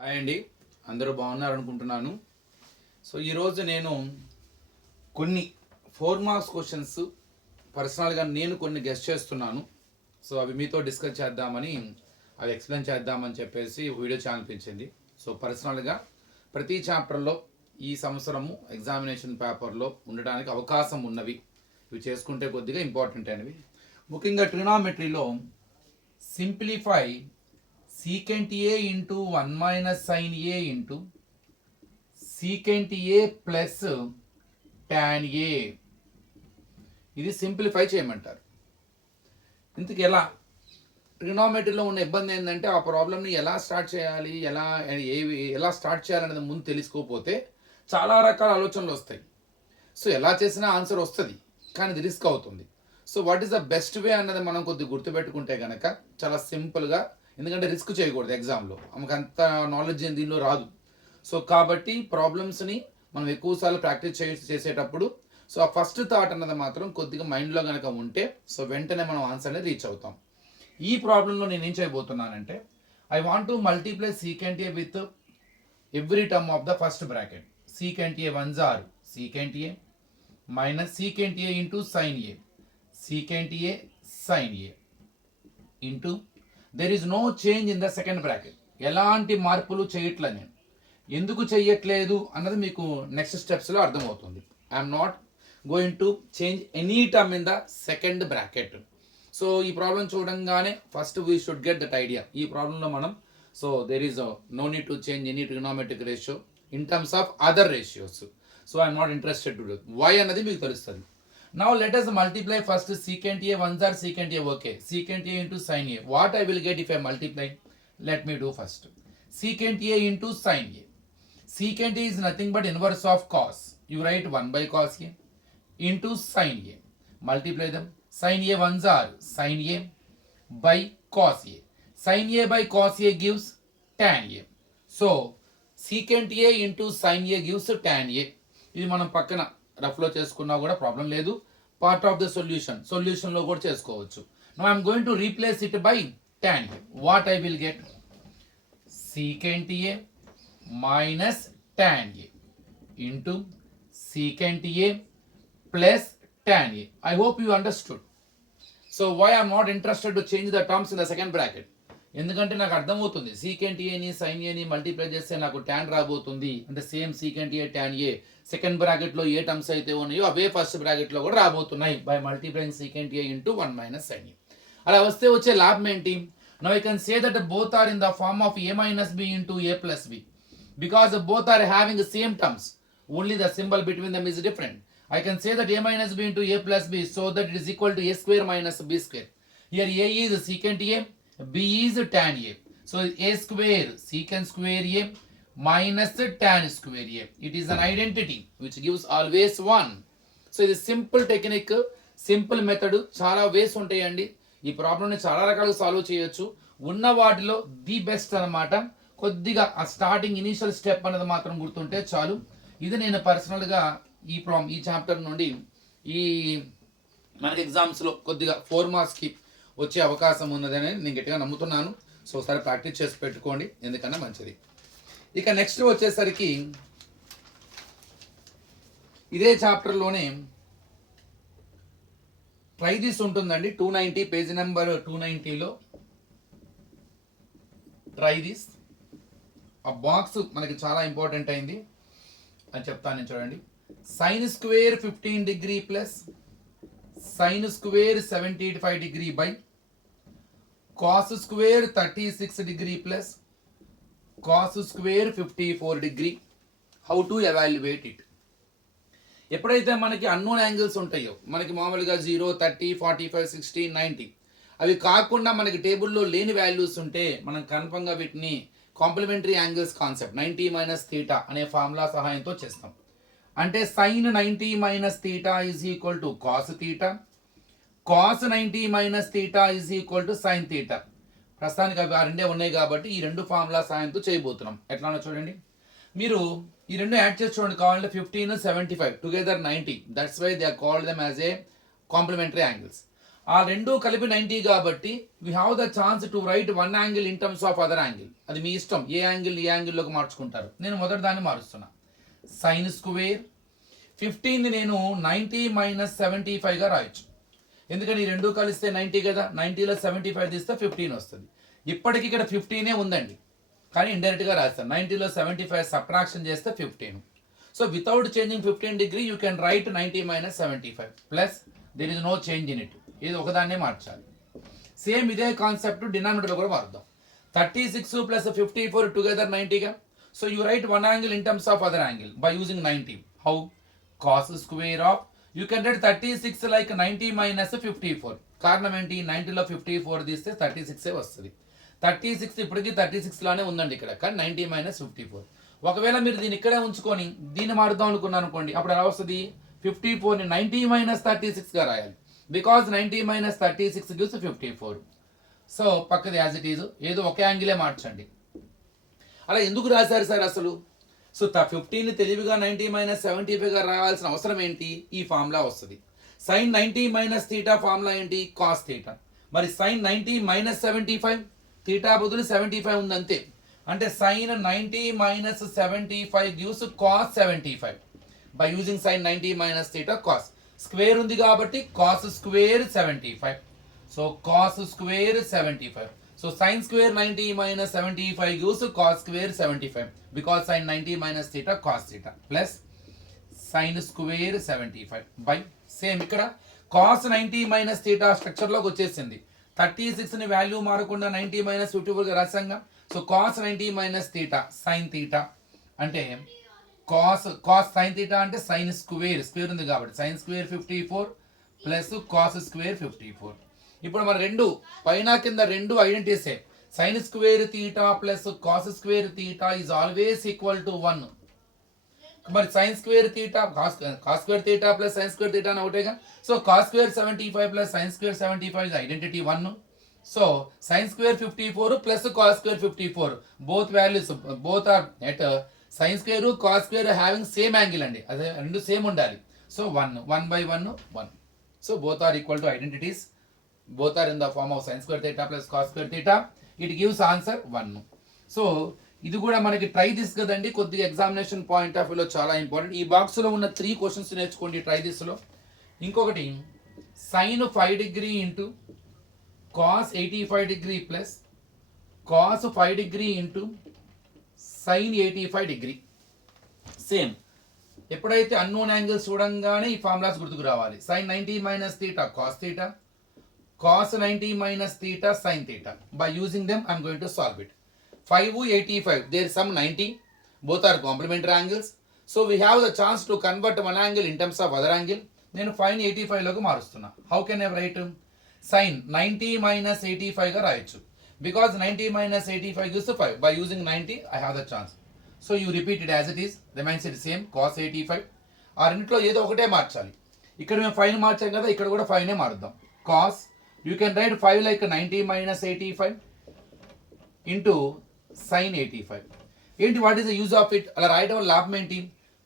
Hi అండి, అందరూ బాగున్నారు అనుకుంటున్నాను. సో ఈరోజు నేను కొన్ని 4 మార్క్స్ క్వశ్చన్స్ పర్సనల్గా నేను కొన్ని గెస్ట్ చేస్తున్నాను. సో అవి మీతో డిస్కస్ చేద్దామని, అవి ఎక్స్ప్లెయిన్ చేద్దామని చెప్పేసి వీడియో ఛానల్ పెంచింది. సో పర్సనల్గా ప్రతి చాప్టర్లో ఈ సంవత్సరము ఎగ్జామినేషన్ పేపర్లో ఉండడానికి అవకాశం ఉన్నవి, ఇవి చేసుకుంటే కొద్దిగా ఇంపార్టెంట్ అయినవి. ముఖ్యంగా ట్రిగ్నామెట్రీలో simplify secant a into 1 minus sin a into secant a plus tan a, ఇది సింప్లిఫై చేయమంటారు. ఇంతకు ఎలా ట్రిగ్నామెట్రీలో ఉన్న ఇబ్బంది ఏంటంటే ఆ ప్రాబ్లమ్ని ఎలా స్టార్ట్ చేయాలి, ఎలా స్టార్ట్ చేయాలనేది ముందు తెలుసుకోకపోతే చాలా రకాల ఆలోచనలు వస్తాయి. సో ఎలా చేసినా ఆన్సర్ వస్తుంది, కానీ ఇది రిస్క్ అవుతుంది. So what is the best way అన్నది మనం కొద్దిగా గుర్తుపెట్టుకుంటే కనుక చాలా సింపుల్గా, ఎందుకంటే రిస్క్ చేయకూడదు ఎగ్జామ్లో, మనకు అంత నాలెడ్జ్ దీనిలో రాదు. సో కాబట్టి ప్రాబ్లమ్స్ని మనం ఎక్కువసార్లు ప్రాక్టీస్ చేసేటప్పుడు సో ఆ ఫస్ట్ థాట్ అన్నది మాత్రం కొద్దిగా మైండ్లో కనుక ఉంటే సో వెంటనే మనం ఆన్సర్ని రీచ్ అవుతాం. ఈ ప్రాబ్లంలో నేను ఏం చేయబోతున్నానంటే, I want to multiply secant A with every term of the first bracket. Secant A once or secant A minus secant A into sine A, secant A sine A into there is no change in the second bracket. ఎలాంటి మార్పులు చేయట్లేదు నేను. ఎందుకు చెయ్యట్లేదు అన్నది మీకు next స్టెప్స్లో అర్థమవుతుంది. I'm not going to change any term in the second bracket. So ఈ ప్రాబ్లం చూడంగానే first we should get that idea. ఈ ప్రాబ్లంలో మనం so there is no need to change any trigonometric ratio in terms of other ratios. So I'm not interested to do. Why అన్నది మీకు తెలుస్తుంది. Now let us multiply first secant a ones are secant a, okay, secant a into sin a. What I will get if I multiply? Let me do first. Secant a into sin a. Secant a is nothing but inverse of cos. You write 1 by cos a into sin a. Multiply them. Sin a ones are sin a by cos a. Sin a by cos a gives tan a. So secant a into sin a gives tan a. ఇది మనం పక్కన రఫ్లో చేసుకున్నా కూడా problem లేదు. Part of the సొల్యూషన్లో కూడా చేసుకోవచ్చు. Now I'm going to replace it by tan a. What I will get? secant a minus tan a into secant a plus tan a. I hope you understood. So why I'm not interested to change the terms in the second bracket? ఎందుకంటే నాకు అర్థమవుతుంది secant ఏని sign ఏని multiply చేస్తే నాకు tan రాబోతుంది అంటే same secant ఏ tan ఏ second బ్రాకెట్లో ఏ టర్మ్స్ అయితే ఉన్నాయో అవే ఫస్ట్ బ్రాకెట్లో కూడా రాబోతున్నాయి by multiplying secant A into 1 minus sine A. అలా వస్తే వచ్చే లాభం ఏంటి? Now I can say that both are in the form of A minus B into A plus B because both are having same terms, only the symbol between them is different. I can say that a minus b into a plus b so that it is equal to a square minus b square. Here a is secant a, b is tan a. So a square secant square a minus tan square a. It is an identity which gives always 1. So ఇది simple technique, simple method. చాలా వేస్ ఉంటాయండి. ఈ ప్రాబ్లమ్ని చాలా రకాలుగా solve చేయొచ్చు. ఉన్న వాటిలో ది బెస్ట్ అనమాట. కొద్దిగా ఆ స్టార్టింగ్ ఇనీషియల్ స్టెప్ అనేది మాత్రం గుర్తుంటే చాలు. ఇది నేను పర్సనల్గా ఈ చాప్టర్ నుండి ఈ మనకి ఎగ్జామ్స్లో కొద్దిగా 4 మార్క్స్కి వచ్చే అవకాశం ఉన్నదని నేను గట్టిగా నమ్ముతున్నాను. సో ఒకసారి ప్రాక్టీస్ చేసి పెట్టుకోండి, ఎందుకన్నా మంచిది. ఇక నెక్స్ట్ వచ్చేసరికి ఇదే చాప్టర్లోనే ట్రై దిస్ ఉంటుందండి. 290 పేజ్ నెంబర్ 290లో ట్రై దిస్. ఆ బాక్స్ మనకి చాలా ఇంపార్టెంట్ అయింది అని చెప్తాను నేను. చూడండి, sin square 15 degree plus sin square 75 degree by cos square 36 degree plus cos square 54 degree. How to evaluate it? ఎప్పుడైతే మనకి అన్నోన్ యాంగిల్స్ ఉంటాయో, మనకి మామూలుగా 0, 30, 45, 60, 90 అవి కాకుండా మనకి టేబుల్లో లేని వాల్యూస్ ఉంటే మనం కన్ఫర్మ్గా వీటిని complementary angles concept 90 minus theta అనే ఫార్ములా సహాయంతో చేస్తాం. అంటే sine 90 minus theta is equal to cos theta, cos 90 minus theta is equal to sine theta. ప్రస్తుతానికి అవి ఆ రెండే ఉన్నాయి కాబట్టి ఈ రెండు ఫార్ములా సహాయంతో చేయబోతున్నాం. ఎట్లానో చూడండి, మీరు ఈ రెండు యాడ్ చేసి చూడండి. కావాలంటే 15, 75 together 90. That's why they are called them as a complementary angles. ఆ రెండు కలిపి 90 కాబట్టి we have the chance to write one angle in terms of other angle. అది మీ ఇష్టం, ఏ యాంగిల్ ఈ యాంగిల్లోకి మార్చుకుంటారు. నేను మొదటి దాన్ని మారుస్తున్నా. సైన్ స్క్వేర్ 15ని నేను 90 మైనస్ 75గా రాయొచ్చు. ఎందుకని ఈ రెండు కలిస్తే 90 కదా, 90లో 75 తీస్తే 15 వస్తుంది. ఇప్పటికి ఇక్కడ 15 ఉందండి, కానీ ఇండైరెక్ట్గా రాస్తాను. 90లో 75 సబ్ట్రాక్షన్ చేస్తే 15. So without changing 15 degree you can write 90 minus 75 plus there is no change in it. ఇది ఒకదాన్నే మార్చాలి. సేమ్ ఇదే కాన్సెప్ట్ డినామినేటర్లో కూడా మారుద్దాం. 36 ప్లస్ 54 టుగెదర్ 90గా. So you write one angle in terms of other angle by using 90. How? Cos square of you can write 36 like 90 minus 54. కారణం ఏంటి? 90లో 54 తీస్తే 36 వస్తుంది. 36 ఇప్పటికీ 36 లానే ఉందండి ఇక్కడ, కానీ 90 మైనస్ 54. ఒకవేళ మీరు దీన్ని ఇక్కడే ఉంచుకొని దీన్ని మారుద్దాం అనుకున్నాను అనుకోండి, అప్పుడు ఎలా వస్తుంది? 54ని 90 మైనస్ 36గా రాయాలి. Because 90 minus 36 gives 54. సో పక్కది యాజ్ ఇట్ ఈజ్, ఏదో ఒక యాంగిలే మార్చండి. అలా ఎందుకు రాశారు సార్ అసలు? సో 15ని తెలివిగా 90 మైనస్ 75గా రావాల్సిన అవసరం ఏంటి? ఈ ఫార్ములా వస్తుంది. సైన్ 90 మైనస్ థీటా ఫార్ములా ఏంటి? Cos theta. మరి సైన్ 90 మైనస్ 75, థీటా బదులు 75 ఉంది అంతే. అంటే sine 90 minus 75 gives cos 75 by using sine 90 minus theta cos. Square ఉంది కాబట్టి cos square 75. So cos square 75. So sin square 90 minus 75 gives cos square 75 because sin 90 minus theta cos theta plus sin square 75 by same ఇక్కడ cos 90 minus theta structure లోకి వచ్చేసింది. 36 ని value మారకుండా 90 minus 54 గా రాసాంగా. So cos 90 minus theta sin theta అంటే cos sin theta అంటే sin square ఉంది కాబట్టి sin square 54 plus cos square 54. ఇప్పుడు మన రెండు పైన కింద రెండు ఐడెంటిటీసే. Sine square theta plus cos square theta is always equal to 1. మరి sine square theta cos square theta plus sine square theta అని ఒకటేగా. So cos square 75 plus sine square 75 is identity 1. So sine square 54 plus cos square 54 both values both are at sign square cos square having same angle అండి, అదే రెండు same ఉండాలి. So 1 by 1 1. So both are equal to identities. Both are in the form of sin square theta plus cos square theta. It gives answer 1. So ఇది కూడా మనకి try this కదండి, కొద్దిగా examination point of వ్యూలో చాలా important. ఈ బాక్స్లో ఉన్న 3 క్వశ్చన్స్ నేర్చుకోండి ట్రై దిస్లో. ఇంకొకటి sine 5 degree into cos 85 degree plus cos 5 degree into sine 85 degree. Same ఎప్పుడైతే అన్నోన్ యాంగిల్స్ చూడంగానే ఈ ఫార్ములాస్ గుర్తుకు రావాలి. Sine 90 minus theta cos theta, cos 90 minus theta sin theta. By using them I am going to solve it. 5 85, there is some 90, both are complementary angles. So we have the chance to convert one angle in terms of other angle. నేను 5 ని 85 లోకి మారుస్తున్నా. How can I write? Sin 90 minus 85 గా రాయొచ్చు. Because 90 minus 85 gives 5. By using 90 I have the chance. So you repeat it as it is, remains it same, cos 85. ఆ రెండిట్లో ఏదో ఒకటే మార్చాలి. ఇక్కడ మేము 5 మార్చాం కదా, ఇక్కడ కూడా 5 నే మారుద్దాం. Cos you can write 5 like 90 minus 85 into sin 85. ఏంటి what is the use of it? అలా రాయడం వల్ల లాభం ఏంటి?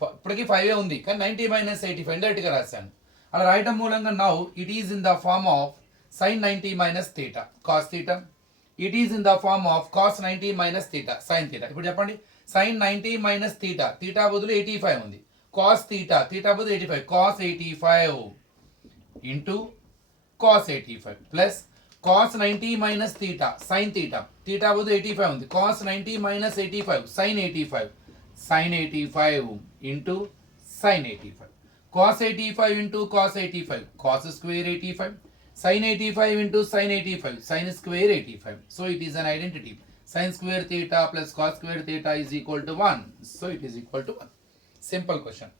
ఇప్పటికీ 5 ఉంది, కానీ 90 మైనస్ 85 ఇండైరెక్ట్గా రాశాను. అలా రాయడం మూలంగా now it is in the form of sin 90 minus theta cos theta. It is in the form of cos 90 minus theta sine theta. ఇప్పుడు చెప్పండి, sin 90 మైనస్ థీటా, థీటా బదులు 85 ఉంది. కాస్ థీటా, థీటా బదులు 85, cos 85 into cos 85 plus cos 90 minus theta sin theta, theta బదులు 85 ఉంది. cos 90 minus 85 sin 85, sin 85 into sin 85, cos 85 into cos 85 cos square 85, sin 85 into sin 85 sin square 85. So it is an identity. Sin square theta plus cos square theta is equal to 1. So it is equal to 1. Simple question.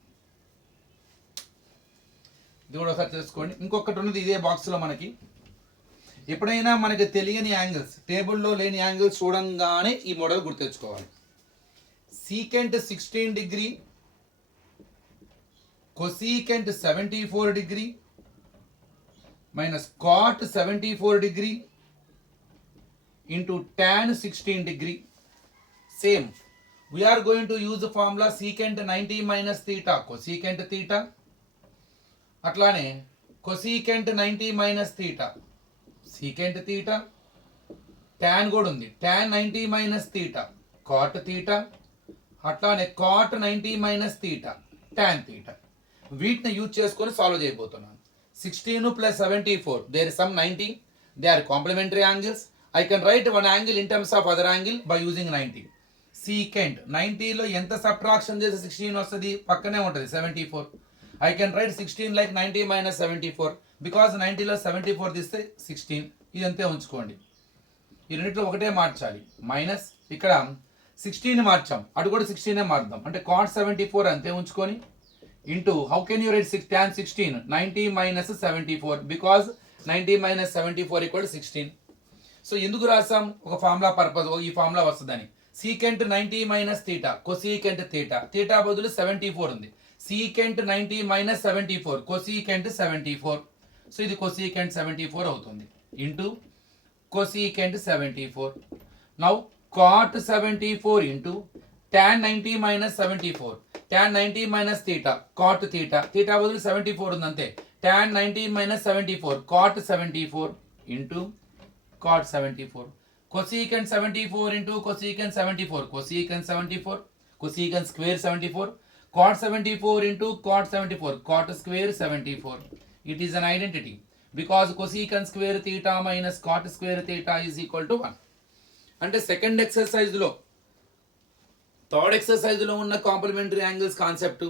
ఇది కూడా ఒకసారి తెలుసుకోండి. ఇంకొకటి ఉన్నది ఇదే బాక్స్లో మనకి. ఎప్పుడైనా మనకి తెలియని యాంగిల్స్, టేబుల్లో లేని యాంగిల్స్ చూడంగానే ఈ మోడల్ గుర్తెచ్చుకోవాలి. Secant 16 degree, cosecant 74 degree minus cot 74 degree into tan 16 degree. Same we are going to use the formula secant 90 minus theta cosecant theta. అట్లానే cosecant 90 minus theta, secant theta, tan కూడా ఉంది, tan 90 minus theta, cot theta, అట్లానే cot 90 minus theta, tan theta. వీటిని use చేసుకొని solve చేయబోతున్నాను. 16 plus 74, there is sum 90, they are complementary angles. I can write one angle in terms of other angle by using 90. Secant 90లో ఎంత subtraction చేసి 16 వస్తుంది, పక్కనే ఉంటుంది 74. I can write 16 like 90 minus 74, because 90లో 74 తీస్తే 16, ఇది అంతే ఉంచుకోండి. ఈ రెండిట్లో ఒకటే మార్చాలి. మైనస్ ఇక్కడ 16 మార్చాం, అటు కూడా 16 మార్దాం, అంటే కాట్ 74 అంతే ఉంచుకొని into how can you write tan 16 90 minus 74, because 90 minus 74 equal 16. So ఎందుకు రాసాం, ఒక ఫార్ములా పర్పస్, ఈ ఫార్ములా వస్తుందని. Secant 90 minus theta, cosecant theta, theta బదులు 74 ఉంది, సీకెంట్ 90 మైనస్ 74, కొసీకెంట్ 74. సో ఇది కొసీకెంట్ 74 అవుతుంది into cosecant 74. Now cot 74 into tan 90 minus 74, tan 90 minus theta, cot theta, theta బదులు 74 ఉంది అంతే, tan 90 minus 74, cot 74 into cot 74. Cosecant 74 into cosecant 74, cosecant 74, cosecant square 74, cot 74 into cot 74, cot square 74. It is an identity because cosecant square theta minus cot square theta is equal to 1. అంటే second exercise లో, third exercise లో ఉన్న complementary angles concept,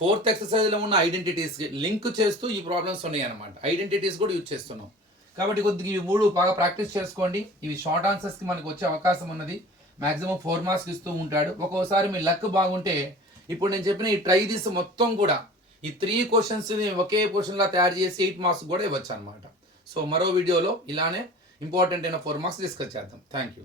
fourth exercise లో ఉన్న identities link చేస్తూ ఈ problems ఉన్నాయి అనమాట. ఐడెంటిటీస్ కూడా యూజ్ చేస్తున్నాం కాబట్టి కొద్దిగా ఇవి మూడు బాగా ప్రాక్టీస్ చేసుకోండి. ఇవి షార్ట్ ఆన్సర్స్ కి మనకు వచ్చే అవకాశం ఉన్నది. మాక్సిమం 4 మార్క్స్ ఇస్తూ ఉంటాడు. ఒక్కోసారి మీ లక్ బాగుంటే ఇప్పుడు నేను చెప్పిన ఈ ట్రై దిస్ మొత్తం కూడా ఈ 3 క్వశ్చన్స్ ఒకే క్వశ్చన్ లా తయారు చేసి 8 మార్క్స్ కూడా ఇవ్వచ్చు అనమాట. సో మరో వీడియోలో ఇలానే ఇంపార్టెంట్ అయిన 4 మార్క్స్ డిస్కస్ చేద్దాం. Thank you.